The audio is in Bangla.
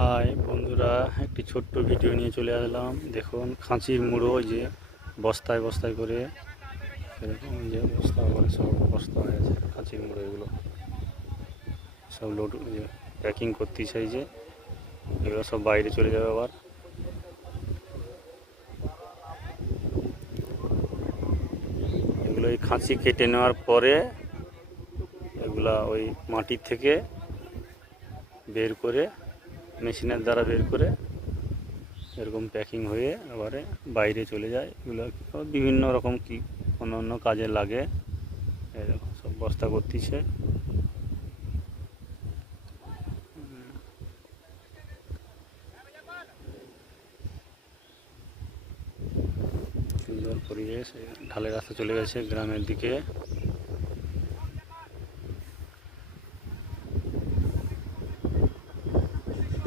হাই বন্ধুরা, একটি ছোট্ট ভিডিও নিয়ে চলে আসলাম। দেখুন খাঁচির মুড়ো যে বস্তায় বস্তায় করে, এরকম যে বস্তা করে সব বস্তা হয়ে আছে খাঁচির মুড়ো। এগুলো সব লোড যে প্যাকিং করতেছে, এই যে এগুলো সব বাইরে চলে যাবে আবার। এগুলো এই খাঁচি কেটে নেওয়ার পরে এগুলা ওই মাটির থেকে বের করে, মেশিনের দ্বারা বের করে এরকম প্যাকিং হয়ে এবারে বাইরে চলে যায়। এগুলো বিভিন্ন রকম কি অন্য অন্য কাজে লাগে। এরকম সব বস্তা করতেছে। সুন্দর পরিবেশ, ঢালের রাস্তা চলে গেছে গ্রামের দিকে।